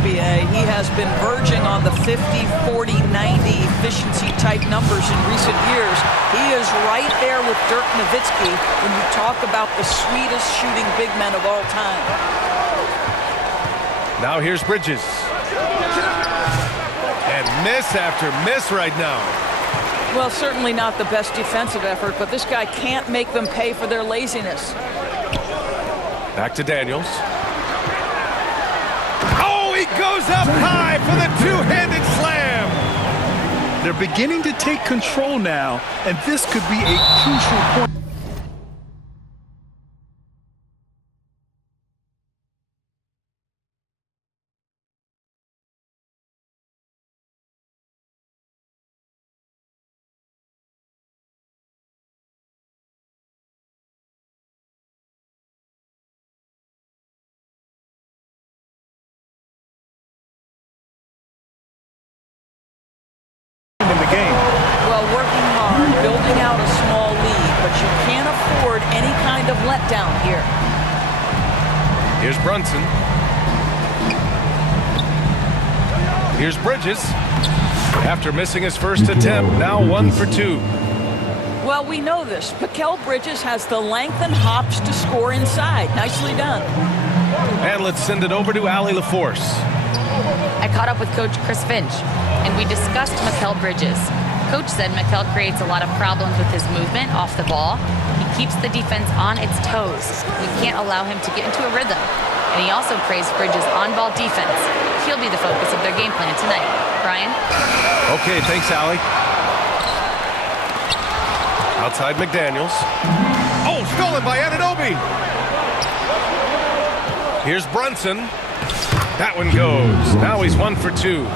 BA. He has been verging on the 50, 40, 90 efficiency type numbers in recent years. He is right there with Dirk Nowitzki when you talk about the sweetest shooting big men of all time. Now here's Bridges. And miss after miss right now. Well, certainly not the best defensive effort, but this guy can't make them pay for their laziness. Back to Daniels. Oh, he goes up high for the two-handed slam. They're beginning to take control now, and this could be a crucial point. In the game. Well, working hard, building out a small lead, but you can't afford any kind of letdown here. Here's Brunson. Here's Bridges. After missing his first attempt, now 1 for 2. Well, we know this. Mikal Bridges has the length and hops to score inside. Nicely done. And let's send it over to Allie LaForce. I caught up with Coach Chris Finch, and we discussed Mikal Bridges. Coach said Mikal creates a lot of problems with his movement off the ball. He keeps the defense on its toes. We can't allow him to get into a rhythm. And he also praised Bridges' on-ball defense. He'll be the focus of their game plan tonight. Brian? Okay, thanks, Allie. Outside McDaniels. Oh, stolen by Anunoby. Here's Brunson. That one goes. Now he's 1 for 2.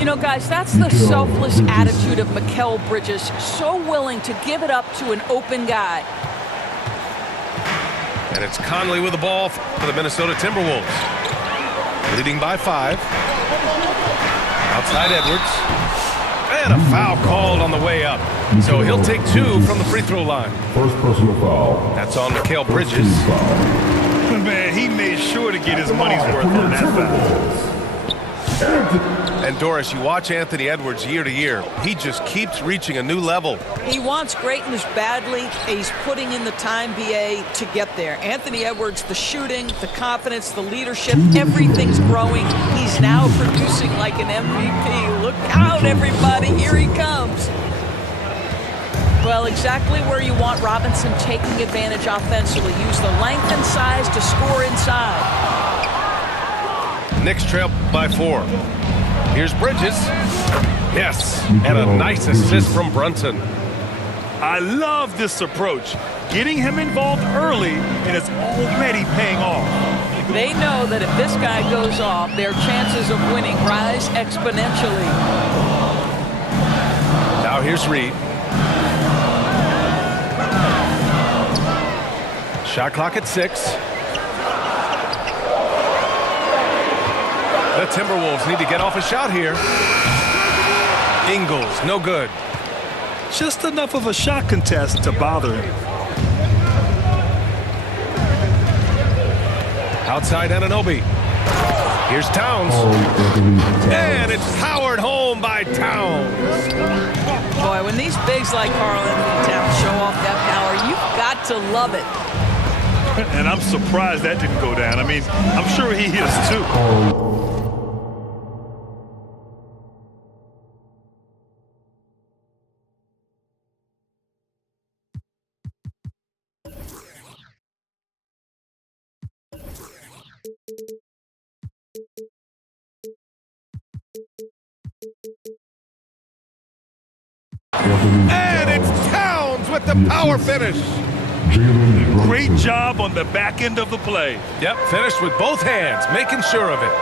You know, guys, that's the selfless attitude of Mikal Bridges. So willing to give it up to an open guy. And it's Conley with the ball for the Minnesota Timberwolves. Leading by 5. Outside Edwards. And a foul called on the way up. So he'll take 2 from the free throw line. First personal foul. That's on Mikal Bridges. Man, he made sure to get his money's worth on that foul. And Doris, you watch Anthony Edwards year to year. He just keeps reaching a new level. He wants greatness badly. He's putting in the time, BA, to get there. Anthony Edwards, the shooting, the confidence, the leadership, everything's growing. He's now producing like an MVP. Look out, everybody. Here he comes. Well, exactly where you want Robinson taking advantage offensively. Use the length and size to score inside. Knicks trail by 4. Here's Bridges. Yes, and a nice assist from Brunson. I love this approach. Getting him involved early, and it's already paying off. They know that if this guy goes off, their chances of winning rise exponentially. Now here's Reed. Shot clock at 6. The Timberwolves need to get off a shot here. Ingles, no good. Just enough of a shot contest to bother him. Outside Anunoby. Here's Towns. And it's powered home by Towns. Boy, when these bigs like Karl Anthony Towns show off that power, you've got to love it. And I'm surprised that didn't go down. I mean, I'm sure he is too. And it's Towns with the power finish. Great job on the back end of the play. Yep, finished with both hands, making sure of it.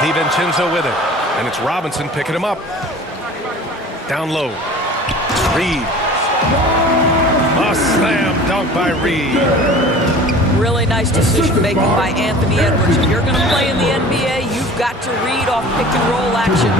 DiVincenzo with it, and it's Robinson picking him up. Down low. Reed. A slam dunk by Reed. Really nice decision-making by Anthony Edwards. If you're going to play in the NBA, you've got to read off pick-and-roll action.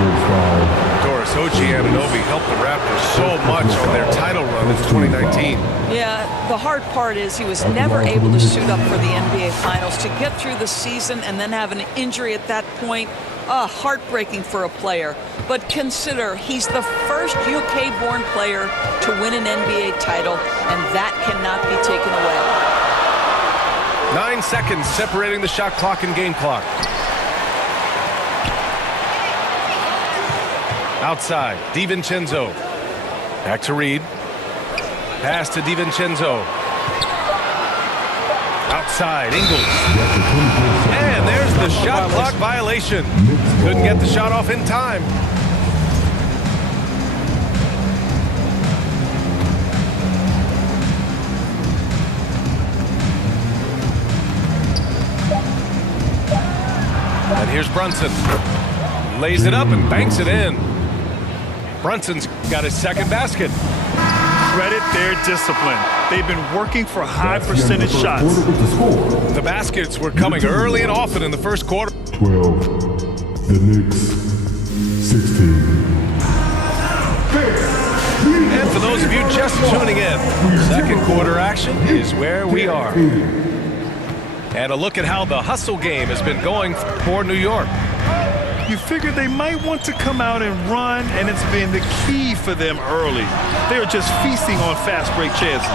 Doris, Alex Ojiananobi helped the Raptors so much on their title run in 2019. Yeah, the hard part is he was never able to suit up for the NBA Finals. To get through the season and then have an injury at that point, heartbreaking for a player. But consider, he's the first UK-born player to win an NBA title, and that cannot be taken away. 9 seconds separating the shot clock and game clock. Outside, DiVincenzo. Back to Reed. Pass to DiVincenzo. Outside, Ingles. And there's the shot clock violation. Couldn't get the shot off in time. And here's Brunson. Lays it up and banks it in. Brunson's got his second basket. Credit their discipline. They've been working for high percentage shots. The baskets were coming early and often in the first quarter. 12. The Knicks. 16. And for those of you just tuning in, second quarter action is where we are. And a look at how the hustle game has been going for New York. You figured they might want to come out and run, and it's been the key for them early. They're just feasting on fast break chances.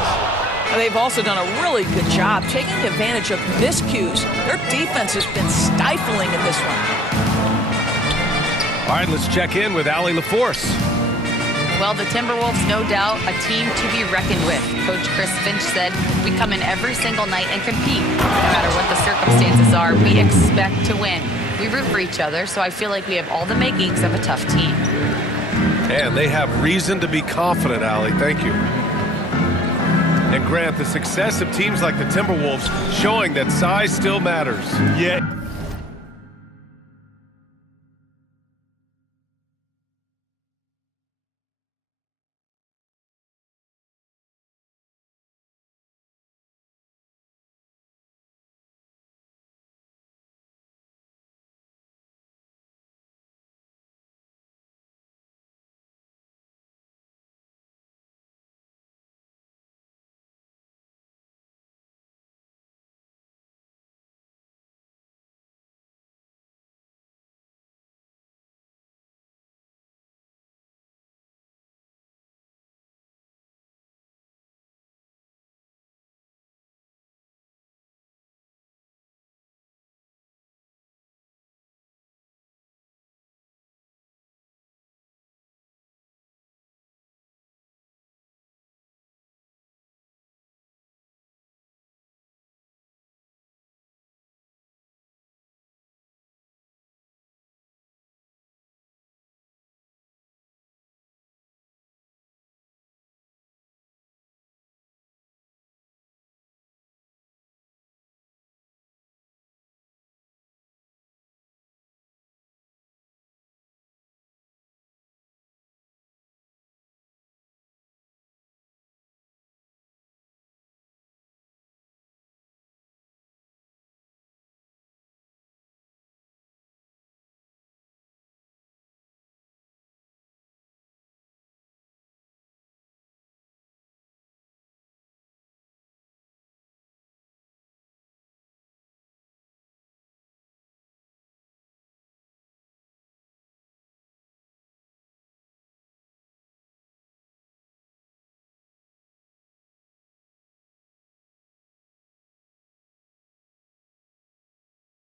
They've also done a really good job taking advantage of miscues. Their defense has been stifling in this one. All right, let's check in with Allie LaForce. Well, the Timberwolves, no doubt, a team to be reckoned with. Coach Chris Finch said, we come in every single night and compete. No matter what the circumstances are, we expect to win. We root for each other, so I feel like we have all the makings of a tough team. And they have reason to be confident, Allie. Thank you. And Grant, the success of teams like the Timberwolves showing that size still matters. Yeah.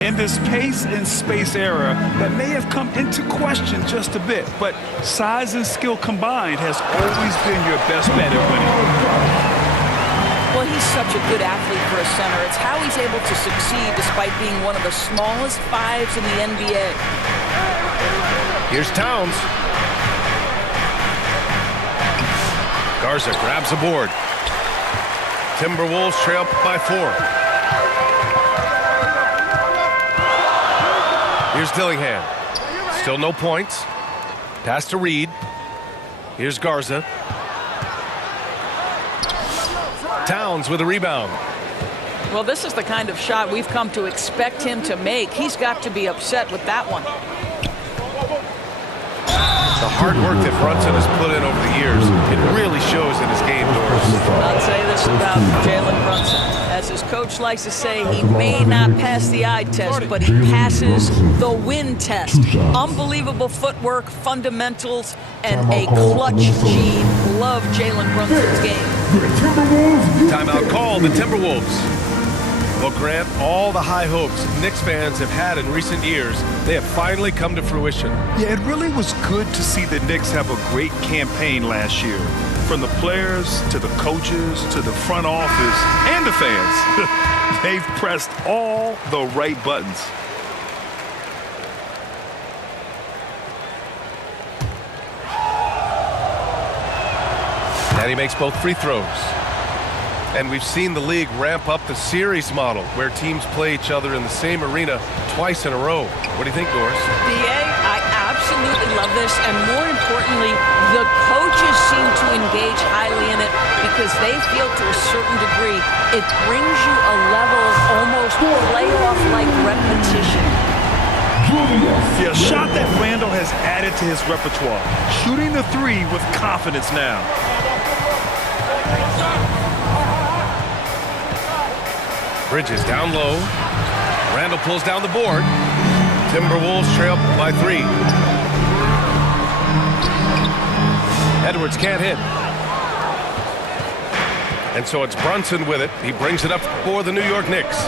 In this pace and space era that may have come into question just a bit, but size and skill combined has always been your best bet at winning. Well, he's such a good athlete for a center. It's how he's able to succeed despite being one of the smallest fives in the NBA. Here's Towns. Garza grabs a board. Timberwolves trail by 4. Here's Dillingham. Still no points. Pass to Reed. Here's Garza. Towns with a rebound. Well, this is the kind of shot we've come to expect him to make. He's got to be upset with that one. The hard work that Brunson has put in over the years, it really shows in his game, Doris. I'll say this about Jalen Brunson. As his coach likes to say, he may not pass the eye test, but he passes the win test. Unbelievable footwork, fundamentals, and a clutch gene. Love Jalen Brunson's game. Timeout call, the Timberwolves. Well, Grant, all the high hopes Knicks fans have had in recent years, they have finally come to fruition. Yeah, it really was good to see the Knicks have a great campaign last year. From the players to the coaches to the front office and the fans. They've pressed all the right buttons. And he makes both free throws. And we've seen the league ramp up the series model where teams play each other in the same arena twice in a row. What do you think, Doris? BA, I absolutely love this, and more importantly, the coaches seem to engage highly in it because they feel to a certain degree it brings you a level of almost playoff-like repetition. Yeah, a shot that Randall has added to his repertoire. Shooting the three with confidence now. Bridges down low. Randall pulls down the board. Timberwolves trail by 3. Edwards can't hit. And so it's Brunson with it. He brings it up for the New York Knicks.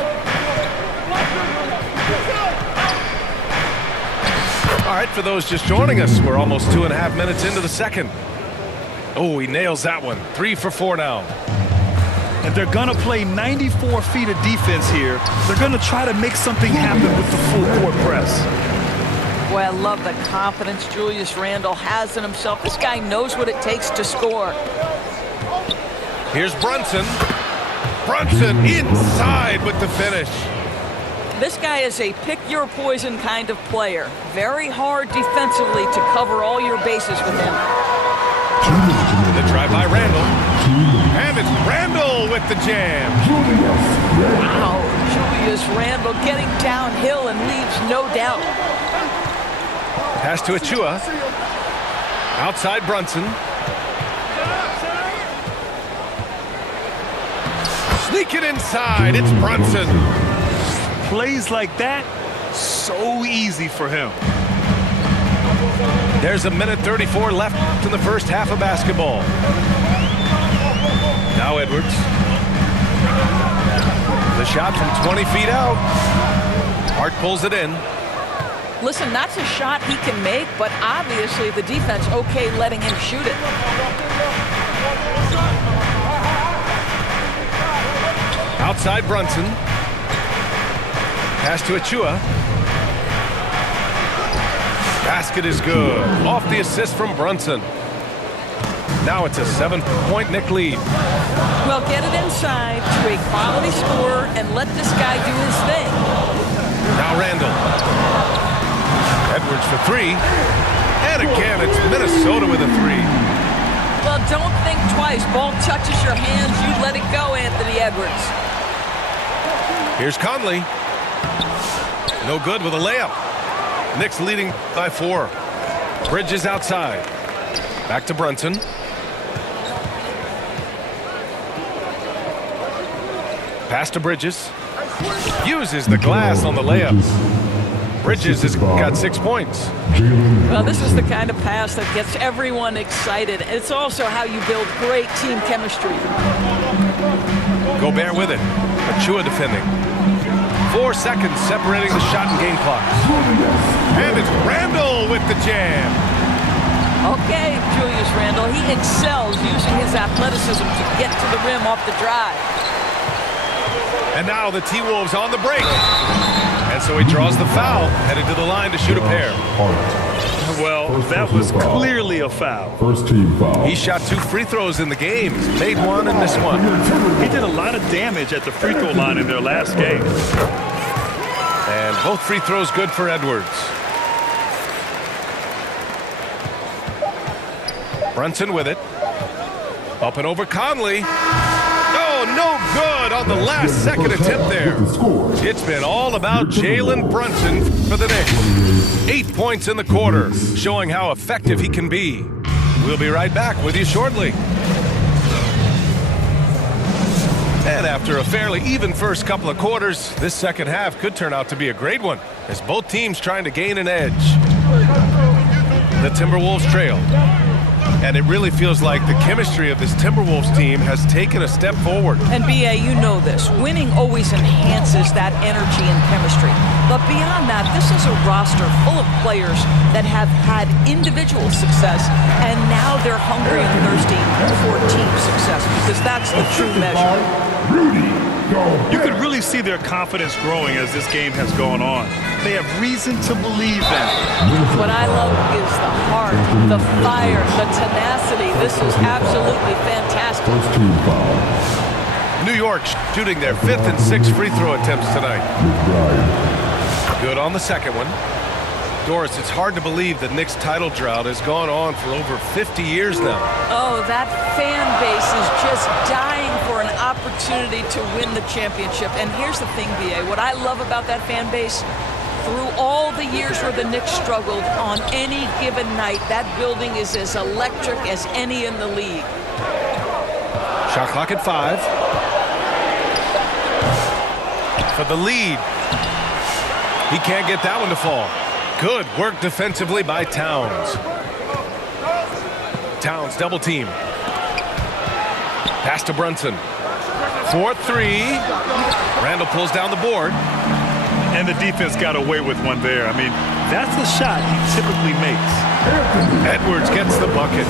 All right, for those just joining us, we're almost 2.5 minutes into the second. Oh, he nails that one. 3 for 4 now. And they're going to play 94 feet of defense here. They're going to try to make something happen with the full court press. Boy, I love the confidence Julius Randle has in himself. This guy knows what it takes to score. Here's Brunson. Brunson inside with the finish. This guy is a pick-your-poison kind of player. Very hard defensively to cover all your bases with him. The drive by Randall. And it's Randall with the jam. Wow, Julius Randle getting downhill and leaves no doubt. Pass to Achua. Outside Brunson. Sneak it inside. It's Brunson. Plays like that, so easy for him. There's 1:34 left in the first half of basketball. Now Edwards. The shot from 20 feet out. Hart pulls it in. Listen, that's a shot he can make, but obviously the defense okay letting him shoot it. Outside Brunson. Pass to Achua. Basket is good. Off the assist from Brunson. Now it's a 7-point Knick lead. Well, get it inside to a quality scorer and let this guy do his thing. Now Randall. Edwards for 3. And again, it's Minnesota with a 3. Well, don't think twice. Ball touches your hands, you let it go, Anthony Edwards. Here's Conley. No good with a layup. Knicks leading by 4. Bridges outside. Back to Brunson. Pass to Bridges. Uses the glass on the layup. Bridges has got 6 points. Well, this is the kind of pass that gets everyone excited. It's also how you build great team chemistry. Gobert with it. Achua defending. 4 seconds separating the shot and game clocks. And it's Randall with the jam. Okay, Julius Randle, he excels using his athleticism to get to the rim off the drive. And now the T-Wolves on the break. And so he draws the foul, headed to the line to shoot a pair. Well, that was clearly a foul. First team foul. He shot 2 free throws in the game. Made 1 and missed 1. He did a lot of damage at the free throw line in their last game. And both free throws good for Edwards. Brunson with it. Up and over Conley. Oh, no good good on the last second attempt there. It's been all about Jalen Brunson for the Knicks. 8 points in the quarter, showing how effective he can be. We'll be right back with you shortly. And after a fairly even first couple of quarters, this second half could turn out to be a great one, as both teams trying to gain an edge. The Timberwolves trail. And it really feels like the chemistry of this Timberwolves team has taken a step forward. And B.A., you know this. Winning always enhances that energy and chemistry. But beyond that, this is a roster full of players that have had individual success, and now they're hungry and thirsty for team success, because that's the true measure. You could really see their confidence growing as this game has gone on. They have reason to believe that. What I love is the heart, the fire, the tenacity. This is absolutely fantastic. New York shooting their 5th and 6th free throw attempts tonight. Good on the second one. Doris, it's hard to believe the Knicks title drought has gone on for over 50 years now. Oh, that fan base is just dying for an opportunity to win the championship. And here's the thing, B.A., what I love about that fan base, through all the years where the Knicks struggled, on any given night, that building is as electric as any in the league. Shot clock at 5. For the lead. He can't get that one to fall. Good work defensively by Towns. Towns double team. Pass to Brunson. 4-3. Randall pulls down the board. And the defense got away with one there. I mean, that's the shot he typically makes. Edwards gets the bucket.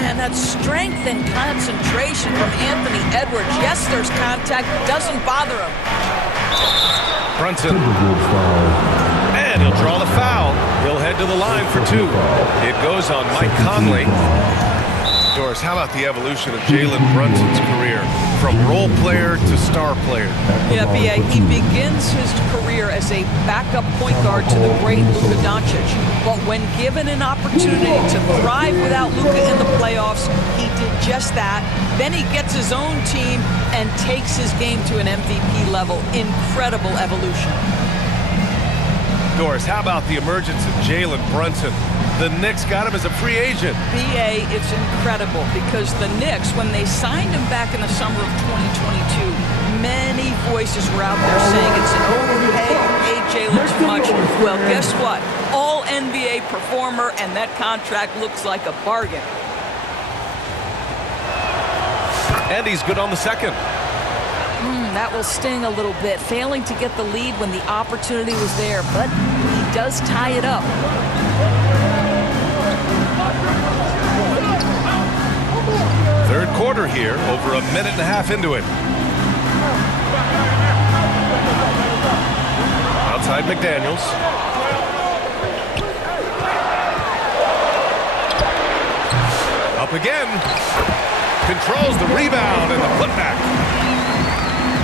And that strength and concentration from Anthony Edwards. Yes, there's contact. Doesn't bother him. Brunson. And he'll draw the foul. He'll head to the line for 2. It goes on Mike Conley. Doris, how about the evolution of Jalen Brunson's career? From role player to star player. Yeah, B.A., he begins his career as a backup point guard to the great Luka Doncic. But when given an opportunity to thrive without Luka in the playoffs, he did just that. Then he gets his own team and takes his game to an MVP level. Incredible evolution. Doris, how about the emergence of Jalen Brunson? The Knicks got him as a free agent. B.A., it's incredible because the Knicks, when they signed him back in the summer of 2022, many voices were out there saying it's an overpay, you paid Jalen too much. Well, guess what? All NBA performer, and that contract looks like a bargain. And he's good on the second. That will sting a little bit, failing to get the lead when the opportunity was there, but he does tie it up. Third quarter here, over a minute and a half into it. Outside McDaniels. Up again. Controls the rebound and the putback.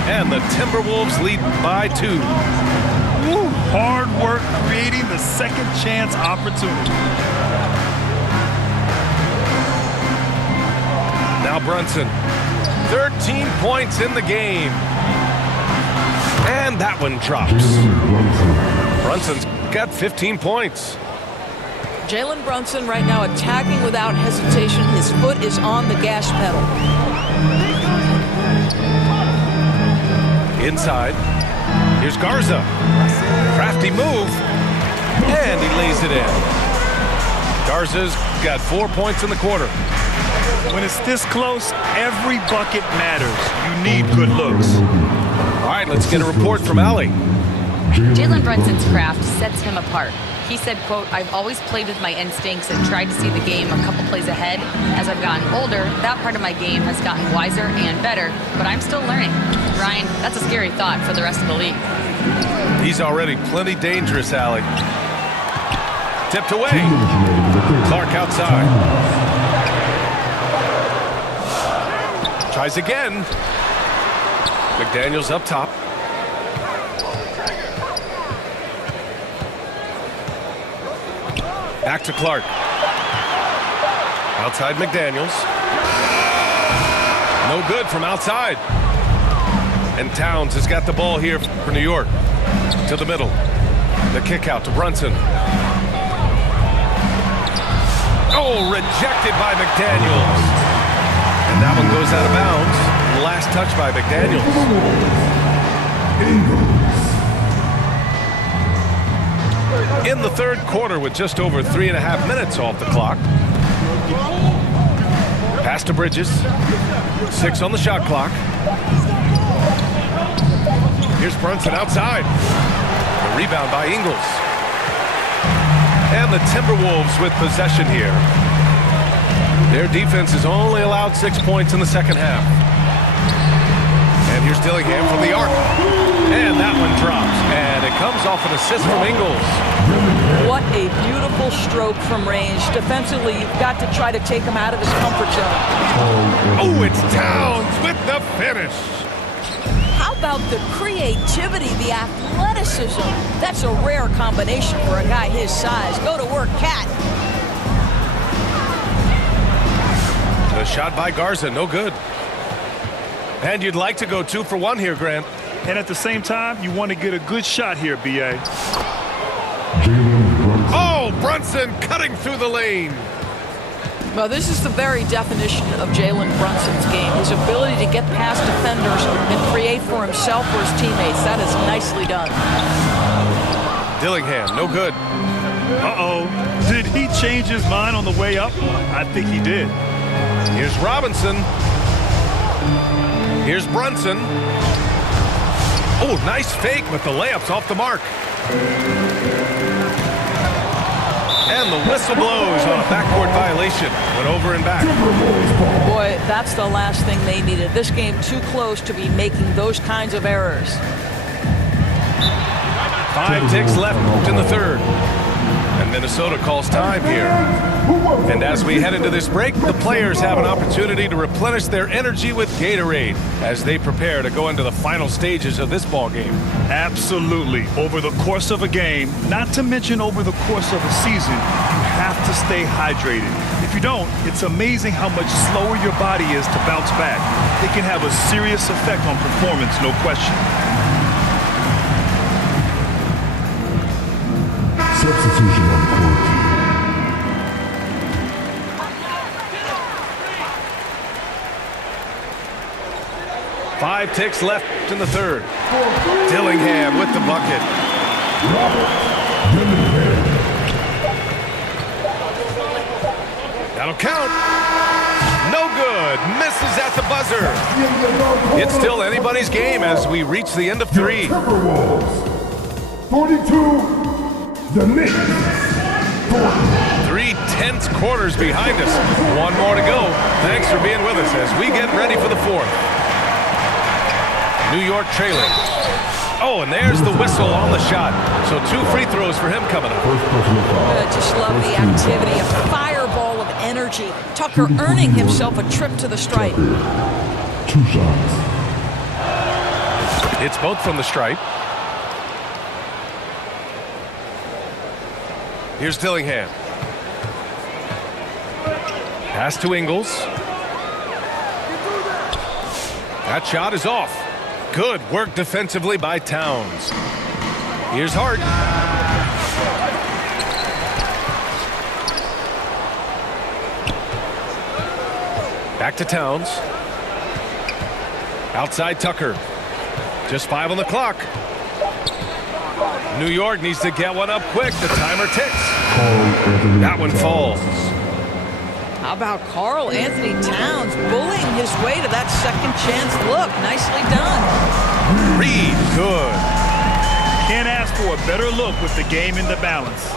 And the Timberwolves lead by 2. Woo, hard work creating the second chance opportunity. Now Brunson. 13 points in the game. And that one drops. Brunson's got 15 points. Jalen Brunson right now attacking without hesitation. His foot is on the gas pedal. Inside. Here's Garza. Crafty move. And he lays it in. Garza's got 4 points in the quarter. When it's this close, every bucket matters. You need good looks. All right, let's get a report from Allie. Jalen Brunson's craft sets him apart. He said, quote, "I've always played with my instincts and tried to see the game a couple plays ahead. As I've gotten older, that part of my game has gotten wiser and better, but I'm still learning." Ryan, that's a scary thought for the rest of the league. He's already plenty dangerous, Allie. Tipped away. Clark outside. Tries again. McDaniels up top. Back to Clark. Outside McDaniels. No good from outside. And Towns has got the ball here for New York. To the middle. The kick out to Brunson. Oh, rejected by McDaniels. And that one goes out of bounds. Last touch by McDaniels. In the third quarter with just over 3.5 minutes off the clock. Pass to Bridges. 6 on the shot clock. Here's Brunson outside. The rebound by Ingles. And the Timberwolves with possession here. Their defense has only allowed 6 points in the second half. And here's Dillingham from the arc. And that one drops. And it comes off an assist from Ingles. What a beautiful stroke from range. Defensively, you've got to try to take him out of his comfort zone. Oh, it's Towns with the finish. How about the creativity, the athleticism? That's a rare combination for a guy his size. Go to work, Cat. The shot by Garza, no good. And you'd like to go 2 for 1 here, Grant. And at the same time, you want to get a good shot here, B.A. Oh, Brunson cutting through the lane. Well, this is the very definition of Jalen Brunson's game. His ability to get past defenders and create for himself or his teammates. That is nicely done. Dillingham, no good. Uh-oh. Did he change his mind on the way up? I think he did. Here's Robinson. Here's Brunson. Oh, nice fake, but the layup's off the mark. And the whistle blows on a backcourt violation. Went over and back. Boy, that's the last thing they needed. This game too close to be making those kinds of errors. 5 ticks left in the third. And Minnesota calls time here. And as we head into this break, the players have an opportunity to replenish their energy with Gatorade as they prepare to go into the final stages of this ball game. Absolutely. Over the course of a game, not to mention over the course of a season, you have to stay hydrated. If you don't, it's amazing how much slower your body is to bounce back. It can have a serious effect on performance, no question. Substitution on the court. 5 ticks left in the third. Dillingham with the bucket. That'll count. No good. Misses at the buzzer. It's still anybody's game as we reach the end of 3. Timberwolves. 42. The Knicks. 3 tense quarters behind us. 1 more to go. Thanks for being with us as we get ready for the 4th. New York trailing. Oh, and there's the whistle on the shot. So 2 free throws for him coming up. I just love the activity, a fireball of energy. Tucker earning himself a trip to the stripe. 2 shots. It's both from the stripe. Here's Dillingham. Pass to Ingles. That shot is off. Good work defensively by Towns. Here's Hart. Back to Towns. Outside Tucker. Just 5 on the clock. New York needs to get one up quick. The timer ticks. That one falls. How about Karl Anthony Towns bullying his way to that second chance look? Nicely done. Reed, good. Can't ask for a better look with the game in the balance.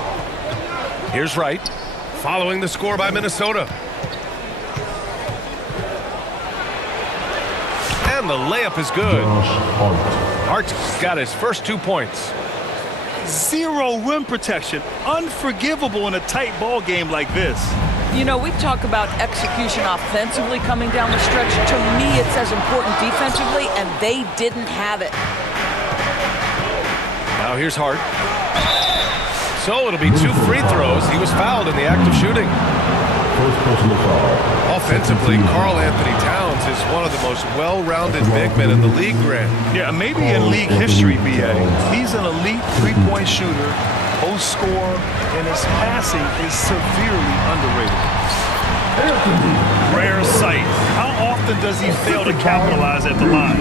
Here's Wright, following the score by Minnesota. And the layup is good. Hart got his first 2 points. 0 rim protection. Unforgivable in a tight ball game like this. You know, we talk about execution offensively coming down the stretch. To me, it's as important defensively, and they didn't have it. Now here's Hart. So it'll be 2 free throws. He was fouled in the act of shooting. First personal foul. Offensively, Karl Anthony Towns is one of the most well-rounded big men in the league, Grant. Yeah, maybe in league history, B.A. He's an elite three-point shooter, post scorer, and his passing is severely underrated. Rare sight. How often does he fail to capitalize at the line?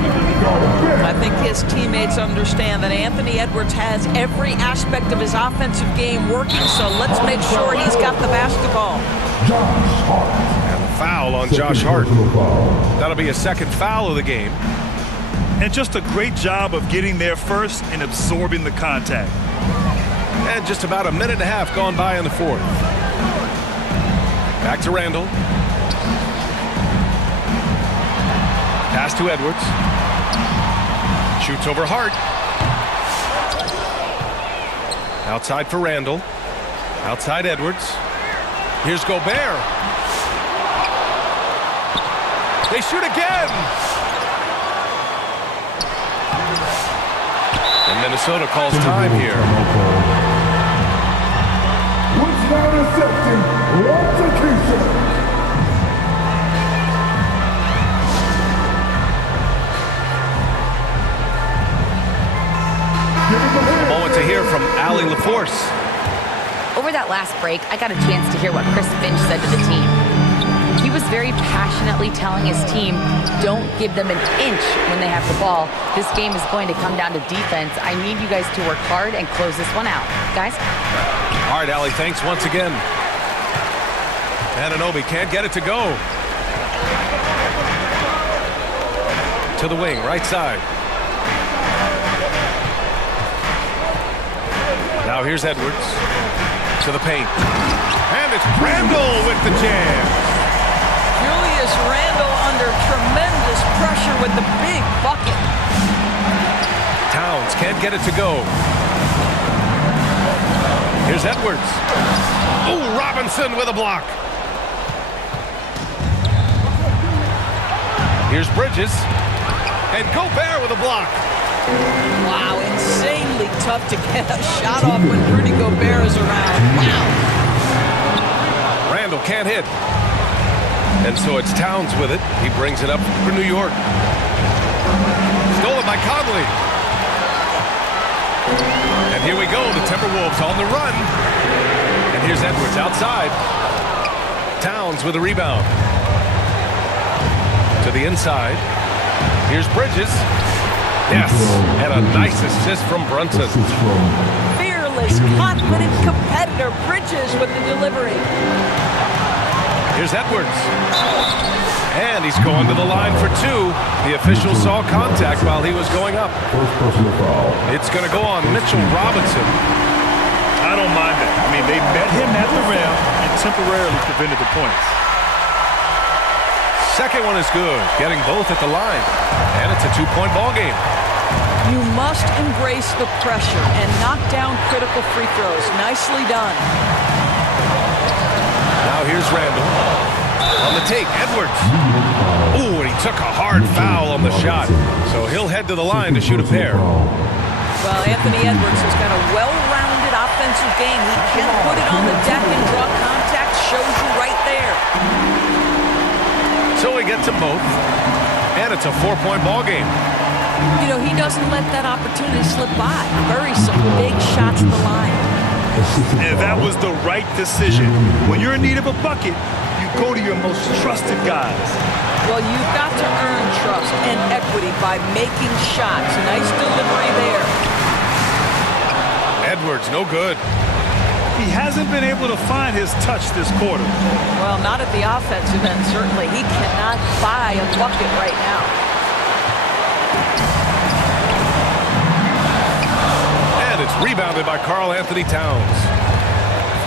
I think his teammates understand that Anthony Edwards has every aspect of his offensive game working, so let's make sure he's got the basketball. And the foul on Josh Hart. That'll be a second foul of the game. And just a great job of getting there first and absorbing the contact. And just about a minute and a half gone by in the fourth. Back to Randall. Pass to Edwards. Shoots over Hart. Outside for Randall. Outside Edwards. Here's Gobert. They shoot again. And Minnesota calls time here. Was not accepting altercation. A moment to hear from Allie LaForce. Over that last break, I got a chance to hear what Chris Finch said to the team. He was very passionately telling his team, don't give them an inch when they have the ball. This game is going to come down to defense. I need you guys to work hard and close this one out. Guys? All right, Allie, thanks once again. Anunoby can't get it to go. To the wing, right side. Now here's Edwards. To the paint. And it's Randall with the jam. Julius Randle under tremendous pressure with the big bucket. Towns can't get it to go. Here's Edwards. Ooh, Robinson with a block. Here's Bridges. And Gobert with a block. Wow, insanely tough to get a shot off when Rudy Gobert is around. Wow. Randall can't hit. And so it's Towns with it. He brings it up for New York. Stolen by Conley. And here we go, the Timberwolves on the run. And here's Edwards outside. Towns with a rebound. To the inside. Here's Bridges. Yes, and a nice assist from Brunson. Fearless, confident competitor. Bridges with the delivery. Here's Edwards. And he's going to the line for two. The official saw contact while he was going up. First personal foul. It's going to go on Mitchell Robinson. I don't mind that. I mean, they met him at the rim and temporarily prevented the points. Second one is good, getting both at the line. And it's a two-point ball game. You must embrace the pressure and knock down critical free throws. Nicely done. Now here's Randall. On the take, Edwards. Ooh, and he took a hard foul on the shot. So he'll head to the line to shoot a pair. Well, Anthony Edwards has got a well-rounded offensive game. He can put it on the deck and draw contact. Shows you right there. So he gets them both. And it's a four-point ball game. You know, he doesn't let that opportunity slip by. Buries some big shots at the line. And that was the right decision. When you're in need of a bucket, you go to your most trusted guys. Well, you've got to earn trust and equity by making shots. Nice delivery there. Edwards, no good. He hasn't been able to find his touch this quarter. Well, not at the offensive end, certainly. He cannot buy a bucket right now. And it's rebounded by Karl Anthony Towns.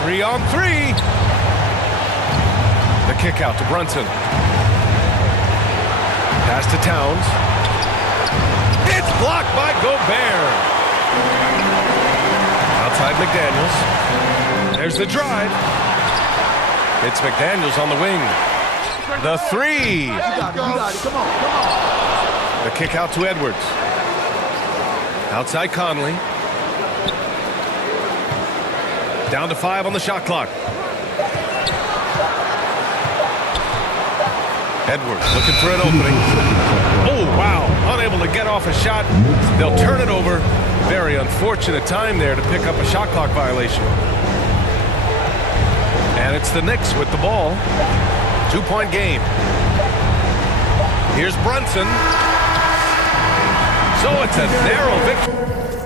3-on-3. The kick out to Brunson. Pass to Towns. It's blocked by Gobert. Outside McDaniels. There's the drive. It's McDaniels on the wing. The three. You got it. Come on. The kick out to Edwards. Outside Conley. Down to 5 on the shot clock. Edwards looking for an opening. Oh, wow. Unable to get off a shot. They'll turn it over. Very unfortunate time there to pick up a shot clock violation. And it's the Knicks with the ball. 2-point game. Here's Brunson. So it's a narrow victory.